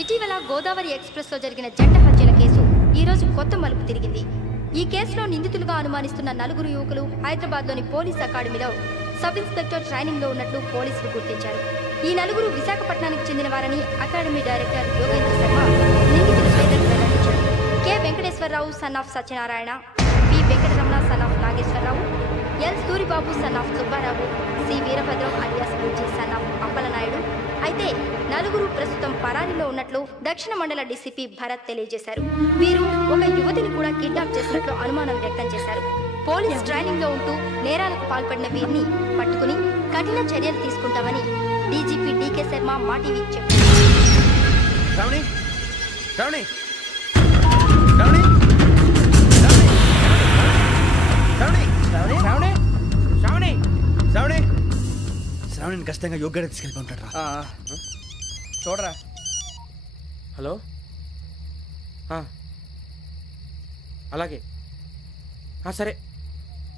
ఇటీవల గోదావరి ఎక్స్ప్రెస్లో జరిగిన జంట హత్యల కేసు ఈ రోజు కొత్త మలుపు తిరిగింది. ఈ కేసులో నిందితులుగా అనుమానిస్తున్న 4 యువకులు హైదరాబాద్లోని పోలీస్ అకాడమీలో సబ్ ఇన్స్పెక్టర్ ట్రైనింగ్లో ఉన్నట్లు పోలీసులు గుర్తించారు. ఈ 4 విశాఖపట్నానికి చెందిన వారని అకాడమీ డైరెక్టర్ యోగేంద్ర శర్మ నిందితుల పేర్లను వెల్లడించారు. K Venkateswararao son of Satyanarayana, P Venkataramana son of Nageswararao, L Suribabu son of Subbarao, C Veerabhadram alias Bujji son of Appalanaidu. అయితే 4 ప్రస్తుతం పరారీలో ఉన్నట్లు దక్షిణ మండల డీసీపీ భరత్ తెలియజేశారు. వీరు ఒక యువతిని కూడా కిడ్నాప్ చేసినట్లు అనుమానం వ్యక్తం చేశారు. పోలీస్ ట్రైనింగ్ లో ఉంటూ నేరాలకు పాల్పడిన వీరిని పట్టుకుని కఠిన చర్యలు తీసుకుంటామని డీజీపీ డీకే శర్మ మా టీవీకి చెప్పారు. శ్రావణిని ఖచ్చితంగా యోగ్యంగా తీసుకెళ్ళి ఉంటాడు రా. చూడరా. హలో, అలాగే సరే.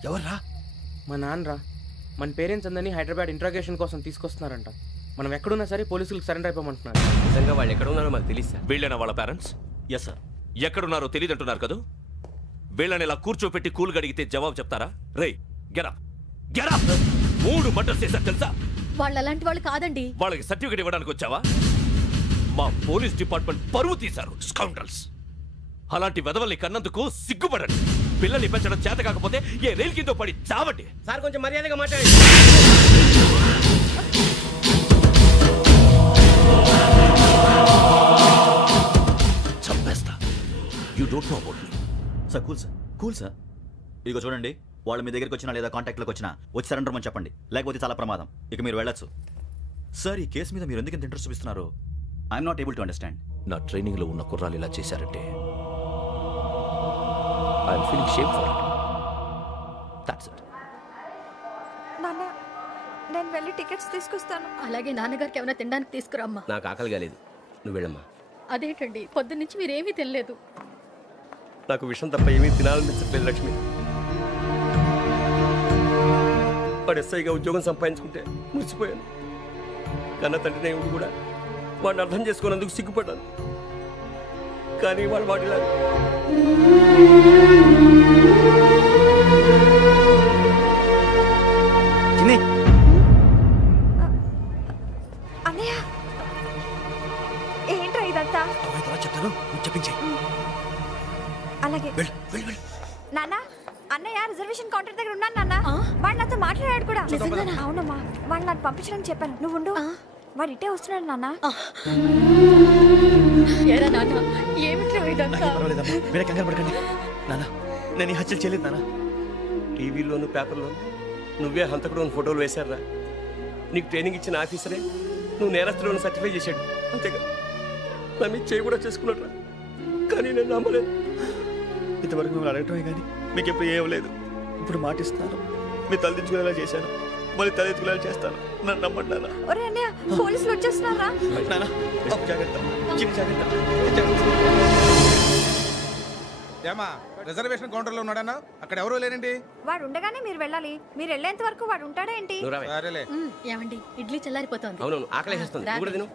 ఎవర్రా? మా నాన్నరా. మన పేరెంట్స్ అందరినీ హైదరాబాద్ ఇంట్రాగేషన్ కోసం తీసుకొస్తున్నారంట. మనం ఎక్కడున్నా సరే పోలీసులకు సరెండర్ అయిపోమంటున్నారు. నిజంగా వాళ్ళు ఎక్కడ ఉన్నారో మాకు తెలియదు సార్. వీళ్ళైనా వాళ్ళ పేరెంట్స్? Yes sir. ఎక్కడున్నారో తెలియదు అంటున్నారు కదా. వీళ్ళని ఇలా కూర్చోపెట్టి కూల్ గడిగితే జవాబు చెప్తారా? రేయ్ గెరా గెరా 3 మర్డర్స్ చేశారు తెలుసా? వాళ్ళు అలాంటి వాళ్ళు కాదండి. వాళ్ళకి సర్టిఫికేట్ ఇవ్వడానికి వచ్చావా? మా పోలీస్ డిపార్ట్మెంట్ పరువు తీశారు స్కౌండ్రల్స్. అలాంటి వెధవల్ని కన్నందుకు సిగ్గుపడండి. పిల్లల్ని పెంచడం చేత కాకపోతే ఏ రైలు కింద పడి చావండి. సార్ కొంచెం మర్యాదగా మాట్లాడండి. చంపేస్తా. You don't know about me. Sir cool sir. ఇదిగో చూడండి, వాళ్ళు మీ దగ్గరికి వచ్చినా లేదా కాంటాక్ట్లోకి వచ్చినా వచ్చి సరెండర్ అని చెప్పండి, లేకపోతే చాలా ప్రమాదం. ఇక మీరు వెళ్ళొచ్చు. సార్, ఈ కేసు మీద మీరు ఎందుకు ఇంత ఇంట్రెస్ట్ చూపిస్తున్నారు? I'm not able to understand. నా ట్రైనింగ్ లో ఉన్న కుర్రాలు ఇలా చేశారంటే I'm feeling shame for it. That's it. నాన్న, నేను వెళ్ళి టికెట్స్ తీసుకొస్తాను. అలాగే నాన్నగారికి ఏమైనా తినడానికి తీసుకురామ్మా. నాకు ఆకలి కాలేదు, నువ్వు వెళ్ళమ్మా. అదేంటండి, పొద్దున్నుంచి మీరేమీ తినలేదు. నాకు విషయం తప్ప ఏమీ తినాలనిపించట్లేదు లక్ష్మి. వాడు ఎస్ఐగా ఉద్యోగం సంపాదించుకుంటే మురిసిపోయాను. కన్న తండ్రినే ఉండి కూడా వాడిని అర్థం చేసుకున్నందుకు సిగ్గుపడ్డాను. కానీ వాడిలా అన్నయ్య, ఏంట్రా ఇదంతా? చెప్తాను, చెప్పించే. అలాగే నాన్న. అన్నయ్య రిజర్వేషన్ కౌంటర్ దగ్గర ఉన్నాను నాన్న. వాడు నాతో మాట్లాడాడు కూడా. అవునమ్మా, వాడు నాకు పంపించడానికి చెప్పాను. నువ్వు ఉండు, వాడు ఇటే వస్తున్నాడు నాన్న. మీరే కంగారు పడకండి నాన్న. నేను ఈ హత్యలు చేయలేదు నాన్న. టీవీలోను పేపర్లోను నువ్వే హంతకుడు ఫోటోలు వేశారా? నీకు ట్రైనింగ్ ఇచ్చిన ఆఫీసరే నువ్వు నేరస్తులను సర్టిఫై చేశాడు. అంతేగా నా మీద చేయి కూడా చేసుకున్నాడు. కానీ నేను నమ్మలేదు. ఇంతవరకు మిమ్మల్ని అడగటమే కానీ మీకు ఎప్పుడు ఏమలేదు. ఇప్పుడు మాటిస్తాను, మీ తలదించుకునేలా చేశాను, మళ్ళీ తలెత్తుకునేలా చేస్తాను. నన్ను నమ్మండి నాన్న. ఒరే అన్నయ్య, పోలీసులు వచ్చేస్తున్నారా? నాన్న జాగ్రత్త, చిన్న జాగ్రత్త. ఏమా రిజర్వేషన్ కౌంటర్ లో ఉన్నాడన్నా? అక్కడ ఎవరూ లేనండి. వాడు ఉండగానే మీరు వెళ్ళాలి. మీరు వెళ్ళేంత వరకు వాడు ఉంటాడా ఏంటి? ఏమండి, ఇడ్లీ చల్లారిపోతుంది. అవునవును, ఆకలేస్తుంది. కూడా తిను.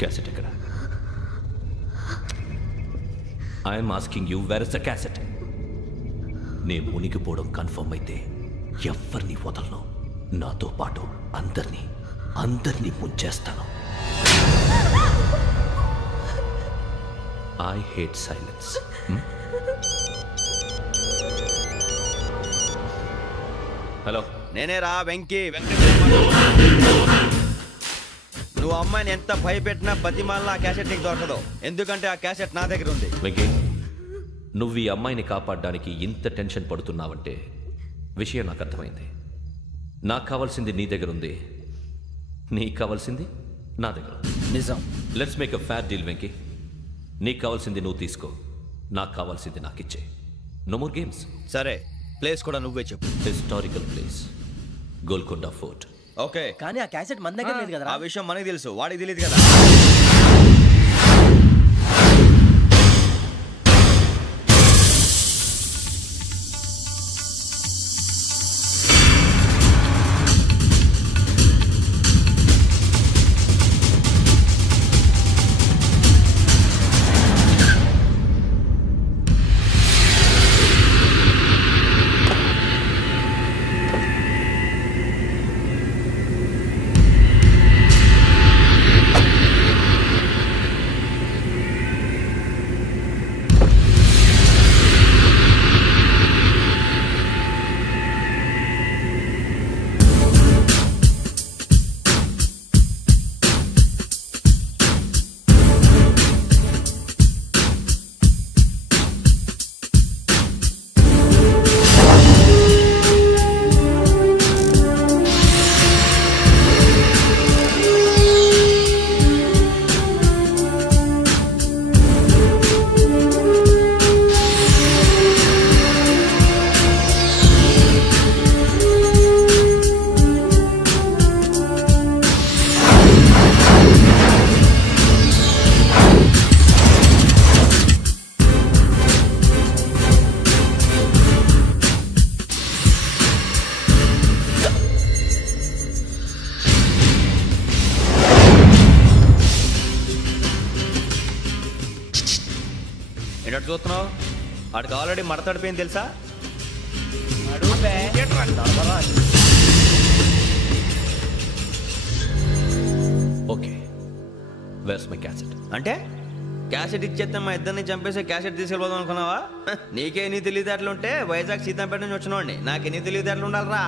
క్యాసెట్ ఎక్కడ? I'm asking you, where is the cassette? నే మునిగిపోవడం కన్ఫర్మ్ అయితే ఎవరిని వదలను. నాతో పాటు అందరినీ ముంచేస్తాను. I hate silence. హలో, నేనేరా వెంకీ. నువ్వు అమ్మాయిని ఎంత భయపెట్టినా బతిమాలినా ఆ క్యాసెట్ నీకు దొరకదు. ఎందుకంటే ఆ క్యాసెట్ నా దగ్గర ఉంది. వెంకీ, నువ్వు ఈ అమ్మాయిని కాపాడడానికి ఇంత టెన్షన్ పడుతున్నావంటే విషయం నాకు అర్థమైంది. నాకు కావాల్సింది నీ దగ్గర ఉంది, నీకు కావాల్సింది నా దగ్గర. నిజం. Let's make a fair deal Venky. నీకు కావాల్సింది నువ్వు తీసుకో, నాకు కావాల్సింది నాకు ఇచ్చే. No more games. సరే, ప్లేస్ కూడా నువ్వే చెప్పు. Historical place, Golconda fort. Okay, కానీ ఆ క్యాసెట్ మన దగ్గర లేదు కదా. ఆ విషయం మనకి తెలుసు, వాడికి తెలియదు కదా. ఏంటో చూస్తున్నావు? వాడికి ఆల్రెడీ మడతడిపోయింది తెలుసా? Okay, where's my cassette? అంటే క్యాసెట్ ఇచ్చేస్తే మా ఇద్దరిని చంపేసి క్యాసెట్ తీసుకెళ్ళిపోదాం అనుకున్నావా? నీకే ఎన్ని తెలివితేటలు ఉంటే వైజాగ్ సీతంపేట నుంచి వచ్చినవాడిని. నాకు ఎన్ని తెలివితేటలు ఉండాలరా?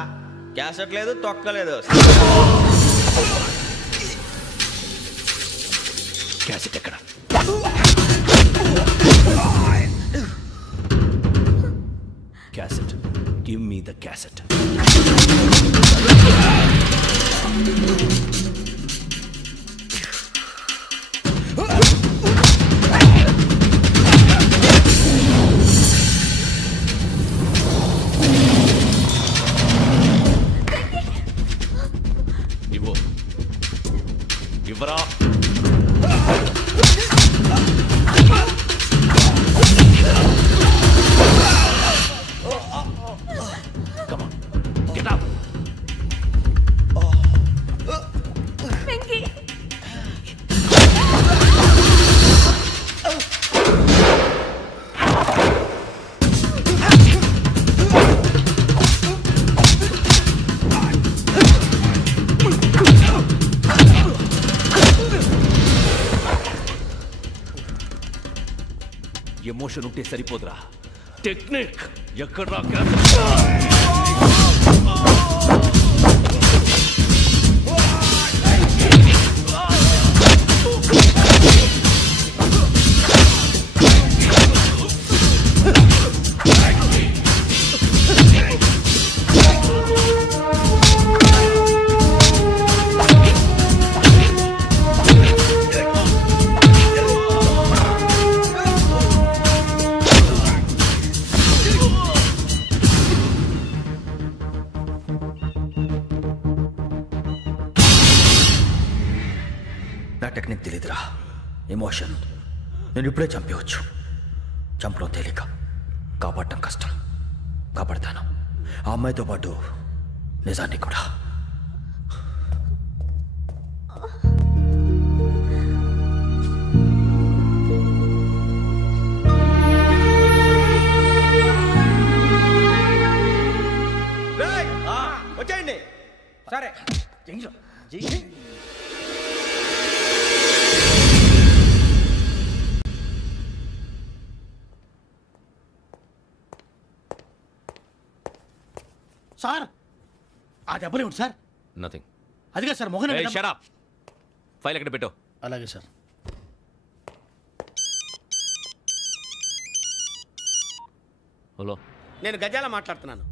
క్యాసెట్ లేదు, తొక్కలేదు. క్యాసెట్ ఎక్కడ? Cassette, give me the cassette. ఇవ్వు, ఇవ్వరా. Come on, get up. Emotion ఉంటే సరిపోదురా, టెక్నిక్ ఎక్కడ్రా? నా టెక్నిక్ తెలీదురా, ఎమోషన్. నేను ఇప్పుడే చంపేవచ్చు. చంపడం తేలిక, కాపాడటం కష్టం. కాపాడతాను ఆ అమ్మాయితో పాటు నిజాన్ని కూడా. వచ్చేయండి. సరే. సార్ ఆ దెబ్బలేమిటి సార్? నథింగ్. అదిగా sir Mohan. Shut up. File ఎక్కడ పెట్టు? అలాగే సార్. హలో, నేను గజాల మాట్లాడుతున్నాను.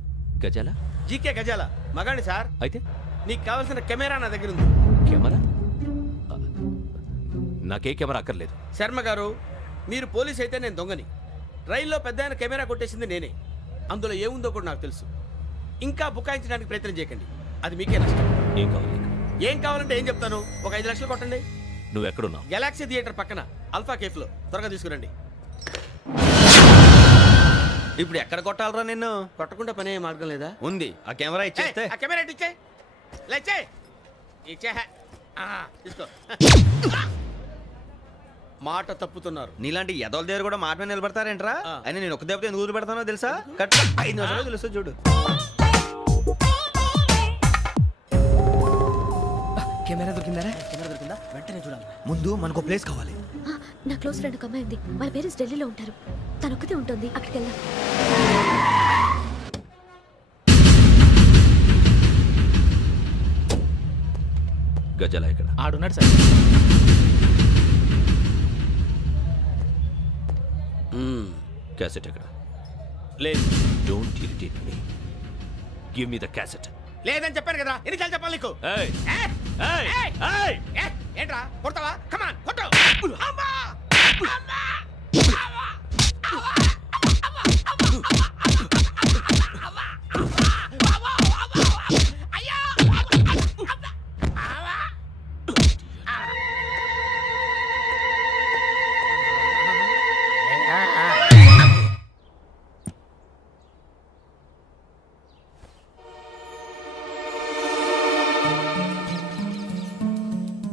గజాల? జీకే గజాల మగాండి సార్. అయితే నీకు కావాల్సిన కెమెరా నా దగ్గర ఉంది. కెమెరా? నాకే కెమెరా అక్కర్లేదు. శర్మ గారు, మీరు పోలీస్ అయితే నేను దొంగని. రైల్లో పెద్ద ఆయన కెమెరా కొట్టేసింది నేనే. అందులో ఏముందో కూడా నాకు తెలుసు. ఇంకా బుకాయించడానికి ప్రయత్నం చేయకండి, అది మీకే నష్టం. ఏం కావాలి? ఏం కావాలంటే ఏం చెప్తాను. ఒక 5 లక్షలు కొట్టండి. నువ్వు ఎక్కడున్నావు? గెలాక్సీ థియేటర్ పక్కన అల్ఫా కేఫ్లో. త్వరగా తీసుకురండి. ఇప్పుడు ఎక్కడ కొట్టాలరా నిన్ను? కొట్టకుండా పనే మార్గం లేదా? ఉంది. ఆ కెమెరా ఇచ్చేస్తే. ఆ కెమెరా ఇచ్చే లేచే ఇచ్చే తీసుకో. మాట తప్పుతున్నారు. నీలాంటి ఎదల దగ్గర కూడా మాట మీద నిలబడతారేంట్రా? అయినా నేను ఒక దెబ్బతో ఎందుకు పెడతానో తెలుసా? కట్ 5 నిమిషాలు తెలుసు చూడు. కెమెరా దొరికిందా? వెంటనే చూడాలి. ముందు మనకు ప్లేస్ కావాలి. నా క్లోజ్ ఫ్రెండ్ ఒక అమ్మాయి ఉంది. వాళ్ళ పేరెంట్స్ ఢిల్లీలో ఉంటారు. తను ఒక్కతే ఉంటుంది. అక్కడికి వెళ్దాం. గజాల ఇక్కడ ఆడున్నాడు సార్. క్యాసెట్ ఎక్కడ? లేదు. Don't irritate me. Give me the cassette. లేదని చెప్పాను కదా, ఎన్నిసార్లు చెప్పాలి నీకు? ఏంట్రా కొడతావా? కమాన్ కొట్టు.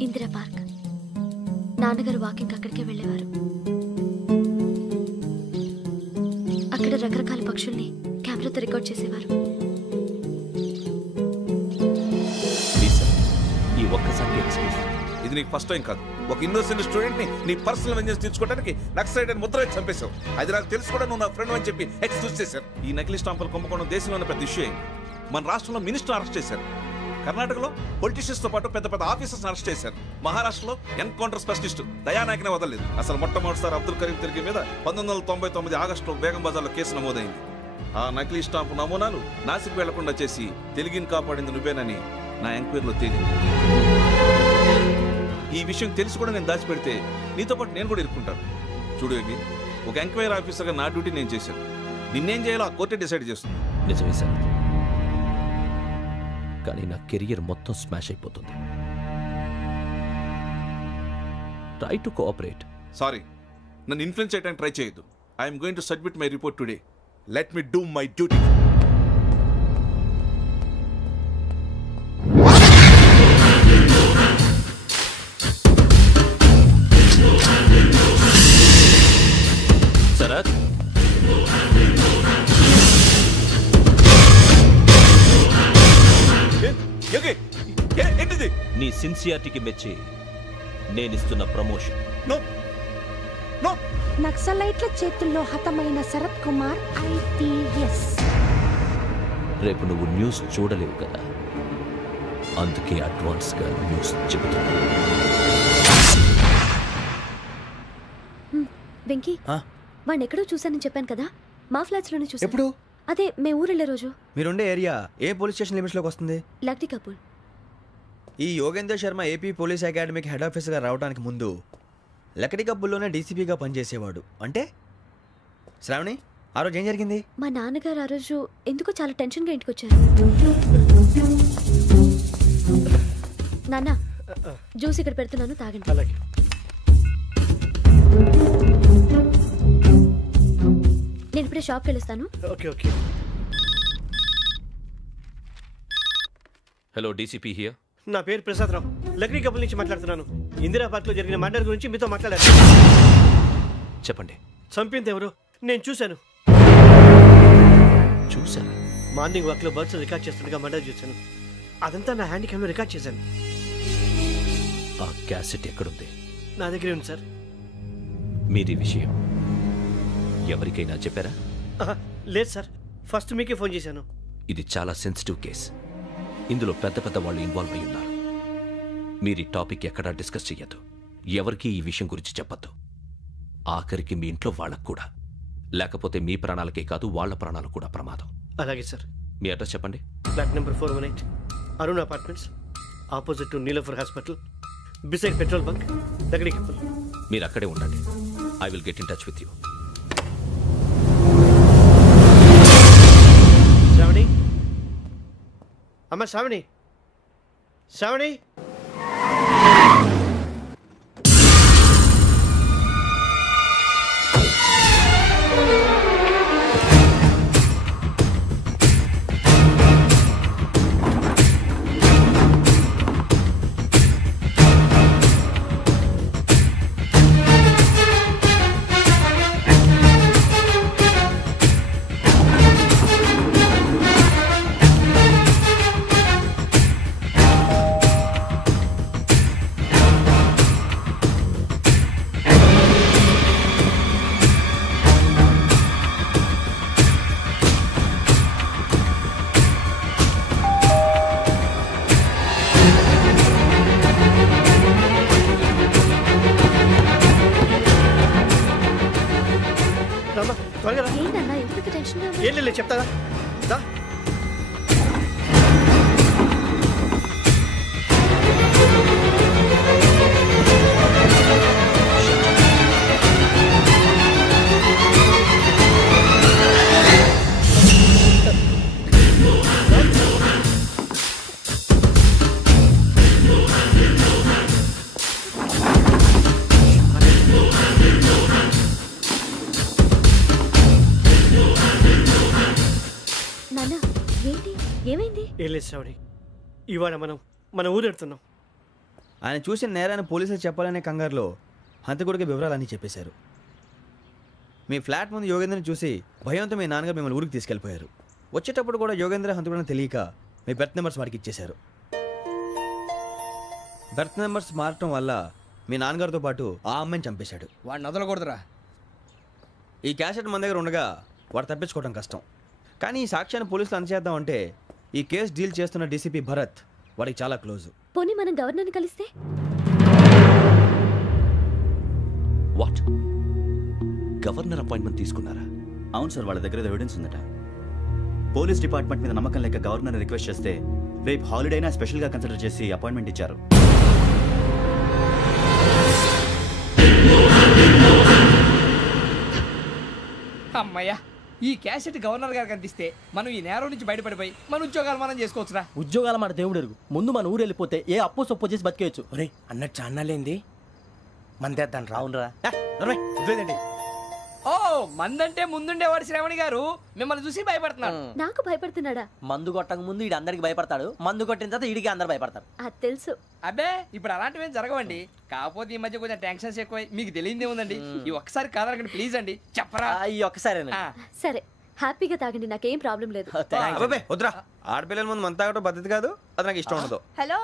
ఇందిరా పార్క్. నాన్నగారు వాకింగ్ అక్కడికే వెళ్ళేవారు. రకరకాల పక్షుల్ని కెమెరాతో రికార్డ్ చేసేవారు. ఈ ఒక్కసారి ఎక్స్క్యూజ్. ఇది నీకు ఫస్ట్ టైం కాదు. ఒక ఇన్నోసెంట్ స్టూడెంట్ ని నీ పర్సనల్ వెంజెన్స్ తీర్చుకోవడానికి నక్సలైట్ అని ముద్ర వేసి చంపేశావు. అది నాకు తెలుసు కూడా నువ్వు నా ఫ్రెండ్ అని చెప్పి ఎక్స్క్యూజ్ చేశారు. ఈ నకిలీ స్టాంపులు కుంభకోణం దేశంలోనే పెద్ద ఇష్యూ అయింది. మన రాష్ట్రంలో మినిస్టర్ అరెస్ట్ చేశారు. కర్ణాటకలో పొలిటీషియన్స్ తో పాటు పెద్ద పెద్ద ఆఫీసర్స్ అరెస్ట్ చేశారు. మహారాష్ట్రలో ఎన్కౌంటర్ స్పెషలిస్ట్ దయానాయకనే వదలలేదు. అసలు మొట్టమొదటిసారి అబ్దుల్ కరీం తిరిగి మీద 1999 ఆగస్టులో బేగం బజార్లో కేసు నమోదైంది. ఆ నకిలీ స్టాంపు నమూనాలు నాసిక్ వెళ్లకుండా చేసి తెలుగుని కాపాడింది నువ్వేనని నా ఎంక్వైరీలో తేలింది. ఈ విషయం తెలిసి కూడా నేను దాచిపెడితే నీతో పాటు నేను కూడా ఇరుక్కుంటాను. చూడు యోగి, ఒక ఎంక్వైరీ ఆఫీసర్గా నా డ్యూటీ నేను చేశాను. నిన్నేం చేయాలో ఆ కోర్టే డిసైడ్ చేస్తుంది. నిజమే సార్, కానీ నా కెరియర్ మొత్తం స్మాష్ అయిపోతుంది. Try to cooperate. సారీ, నన్ను ఇన్ఫ్లుయెన్స్ చేయడానికి ట్రై చేయొద్దు. I'm going to submit my report today. Let me do my duty. Sarath, నీ సిన్సియారిటీకి మెచ్చి నేనిస్తున్న ప్రమోషన్. నక్సలైట్ల చేతుల్లో హతమైన శరత్ కుమార్ IPS. రేపు నువ్వు న్యూస్ చూడలేవు కదా, అందుకే అడ్వాన్స్ గా న్యూస్ చెబుతున్నా. వెంకీ, వాడిని ఎక్కడో చూశానని చెప్పాను కదా, మా ఫ్లాట్స్ లోనే చూసాను. ఎప్పుడు? అదే మేము ఊరెళ్ళే రోజు. మీరుండే ఏరియా ఏ పోలీస్ స్టేషన్ లిమిట్స్ లోకి వస్తుంది? లక్టీ కపూర్. ఈ యోగేందర్ శర్మ ఏపీ పోలీస్ అకాడమీకి హెడ్ ఆఫీసర్గా రావడానికి ముందు లకడి కబ్బుల్లోనే డీసీపీగా పనిచేసేవాడు. అంటే శ్రావణి, ఆ రోజు ఏం జరిగింది? మా నాన్నగారు ఆ రోజు ఎందుకో చాలా టెన్షన్గా ఇంటికి వచ్చారు. నాన్న, జ్యూస్ ఇక్కడ పెడుతున్నాను, తాగండి. అలాగే. నేను ఇప్పుడే షాప్కి వెళ్ళొస్తాను. Okay okay. Hello, DCP here. నా పేరు ప్రసాదరావు, లక్డీ కపుల్ నుంచి మాట్లాడుతున్నాను. ఇందిరా పార్క్లో జరిగిన మర్డర్ గురించి మీతో మాట్లాడారు. చెప్పండి. చంపింది ఎవరు? నేను చూశాను. చూశాను? మార్నింగ్ వాక్లో బర్డ్స్ రికార్డ్ చేస్తుండగా మర్డర్ చూశాను. అదంతా నా హ్యాండ్ క్యామ్లో రికార్డ్ చేశాను. ఆ క్యాసెట్ ఎక్కడుంది? నా దగ్గరే ఉంది సార్. మీది విషయం ఎవరికైనా చెప్పారా? లేదు సార్, ఫస్ట్ మీకే ఫోన్ చేశాను. ఇది చాలా సెన్సిటివ్ కేస్. ఇందులో పెద్ద పెద్ద వాళ్ళు ఇన్వాల్వ్ అయి ఉన్నారు. మీరు ఈ టాపిక్ ఎక్కడా డిస్కస్ చెయ్యొద్దు. ఎవరికి ఈ విషయం గురించి చెప్పొద్దు. ఆఖరికి మీ ఇంట్లో వాళ్ళకు కూడా. లేకపోతే మీ ప్రాణాలకే కాదు, వాళ్ళ ప్రాణాలు కూడా ప్రమాదం. అలాగే సార్. మీ అడ్రస్ చెప్పండి. Flat number 418, Arun apartments, opposite to Niloufer hospital, beside petrol bunk, Lakdikapul. మీరు అక్కడే ఉండండి. I will get in touch with you. Sravani, అమ్మ శ్రావణి, శ్రావణి. ఏం లేదు, చెప్తాదా? ఏం లేదు శ్రావణి, ఇవాళ మన ఊరెడుతున్నాం. ఆయన చూసిన నేరాన్ని పోలీసులు చెప్పాలనే కంగారులో హంతకుడికి వివరాలన్నీ చెప్పేశారు. మీ ఫ్లాట్ ముందు యోగేంద్రని చూసి భయంతో మీ నాన్నగారు మిమ్మల్ని ఊరికి తీసుకెళ్ళిపోయారు. వచ్చేటప్పుడు కూడా యోగేంద్ర హంతకుడని తెలియక మీ బెర్త్ నెంబర్స్ వాడికి ఇచ్చేశారు. బెర్త్ నెంబర్స్ మారటం వల్ల మీ నాన్నగారితో పాటు ఆ అమ్మాయిని చంపేశాడు. వాడిని వదలకూడదురా. ఈ క్యాసెట్ మన దగ్గర ఉండగా వాడు తప్పించుకోవడం కష్టం. కానీ ఈ సాక్ష్యాన్ని పోలీసులు అందజేద్దామంటే ఈ కేసు డీల్ చేస్తున్న డీసీపీ భరత్ వాడికి చాలా క్లోజు. పోనీ మనం గవర్నర్ని కలిస్తే? వాట్? గవర్నర్ అపాయింట్మెంట్ తీసుకున్నారా? అవును సార్, వాళ్ళ దగ్గర ఎవిడెన్స్ ఉందట. పోలీస్ డిపార్ట్మెంట్ మీద నమ్మకం లేక గవర్నర్ రిక్వెస్ట్ చేస్తే రేపు హాలిడేనా స్పెషల్గా కన్సిడర్ చేసి అపాయింట్మెంట్ ఇచ్చారు. అమ్మయ్యా, ఈ క్యాసెట్ గవర్నర్ గారికి అందిస్తే మనం ఈ నేరం నుంచి బయటపడిపోయి మన ఉద్యోగాలు మనం చేసుకోవచ్చురా. ఉద్యోగాల మాట దేవుడు ఎరుగు. ముందు మన ఊరు వెళ్ళిపోతే ఏ అప్పు సొప్పు చేసి బతికేయచ్చు. ఒరే అన్నట్టు చాన్నాలేంది మందేద్దాను రావునరా. ఓ మందంటే ముందుండేవాడు శ్రావణి గారు మిమ్మల్ని చూసి భయపడుతున్నాడు. నాకు భయపడుతున్నాడా? మందు కొట్టక ముందు ఈడు అందరికి భయపడతాడు, మందు కొట్టిన తర్వాత ఈడికి అందరు భయపడతారు. అది తెలుసు. అబ్బే ఇప్పుడు అలాంటివి జరగవండి. కాకపోతే ఈ మధ్య కొంచెం టెన్షన్స్ ఎక్కువ, మీకు తెలియదే ఉందండి. ఈ ఒక్కసారి కాదనకండి ప్లీజ్ అండి, చెప్పరా? ఈ ఒక్కసారి సరే హ్యాపీగా తాగండి, నాకేం ప్రాబ్లం లేదు. వద్దురా, ఆడపిల్లల ముందు మంత తాగటం పద్ధతి కాదు, అది నాకు ఇష్టం ఉండదు. హలో,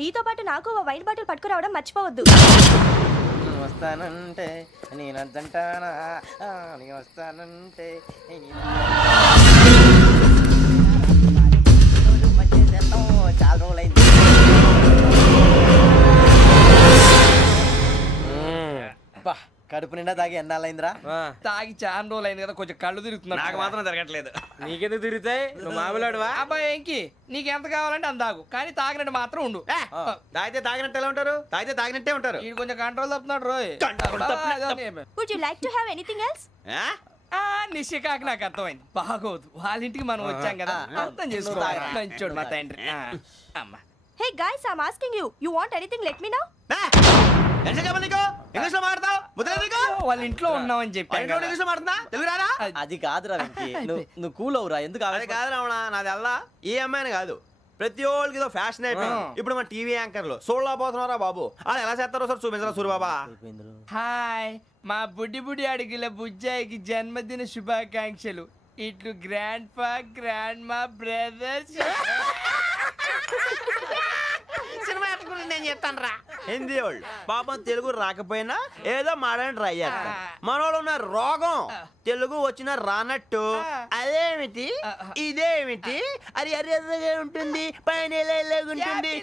మీతో పాటు నాకు ఓ వైన్ బాటిల్ పట్టుకురావడం మర్చిపోవద్దు. వస్తానంటే నేనంటానా, వస్తానంటే చాలా రోజులైంది. కడుపు నిండా తాగి ఎన్నాళ్ళైందిరా? తాగి చాలా రోజులు అయింది కదా, కొంచెం కళ్ళు తిరుగుతున్నా. నాకు మాత్రం తిరగట్లేదు. నీకెందుకు తిరుగుతాయి? నువ్వు మామిలాడువా? అబ్బాయి ఏంకి నీకు ఎంత కావాలంటే అందాకు, కానీ తాగినట్టు మాత్రం ఉండు. తాగితే తాగినట్టు ఎలా ఉంటారు? తాగితే తాగినట్టే ఉంటారు. వీడు కొంచెం control తప్పుతున్నాడు Roy. Would you like to have anything else? నిశ్చికాకి నాకు అర్థమైంది. బాగోదు, వాళ్ళ ఇంటికి మనం వచ్చాం కదా, అర్థం చేసుకోవాలి. మంచోడు మా తండ్రి. అమ్మా Hey guys, I'm asking you. You want anything? Let me know. వాళ్ళ ఇంట్లో ఉన్నామని చెప్పాను. అది కాదురా వెంకీ, నువ్వు కూల్ అవురా. ఎందుకు? అది కాదు రావణ, నాది అల్లా ఈ అమ్మాయిని కాదు, ప్రతి ఒళ్ళకి ఏదో ఫ్యాషన్ అయిపోయింది. ఇప్పుడు మన టీవీ యాంకర్లు సోళ్ళ పోతున్నారా బాబు, అది ఎలా చేస్తారో సార్ చూపించరా సూరిబాబా. హాయ్, మా బుడ్డి బుడి అడిగిల బుజ్జాయికి జన్మదిన శుభాకాంక్షలు. ఇట్లు గ్రాండ్ ఫా గ్రాండ్ మా బ్రదర్స్. సినిమా నేను చెప్తాను రా. హిందీ వాళ్ళు పాపం తెలుగు రాకపోయినా ఏదో మాడని ట్రై చేస్తారు. మనోళ్ళు ఉన్న రోగం తెలుగు వచ్చిన రానట్టు అదేమిటి ఇదేమిటి అది అర్రగా ఉంటుంది, పైన ఉంటుంది.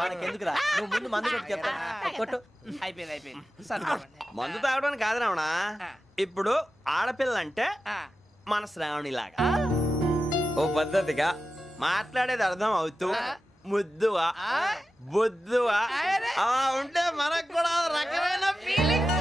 మనకెందుకురా, నువ్వు ముందు మందు కొట్టి చెప్తాను. అయిపోయింది. మందు తాగడానికి కాదు రావణ, ఇప్పుడు ఆడపిల్ల అంటే మన శ్రావణి లాగా ఓ పద్ధతిగా మాట్లాడేది అర్థం అవుతూ ముద్దువా బొద్దువా అలా ఉంటే మనకు కూడా రకమైన ఫీలింగ్స్.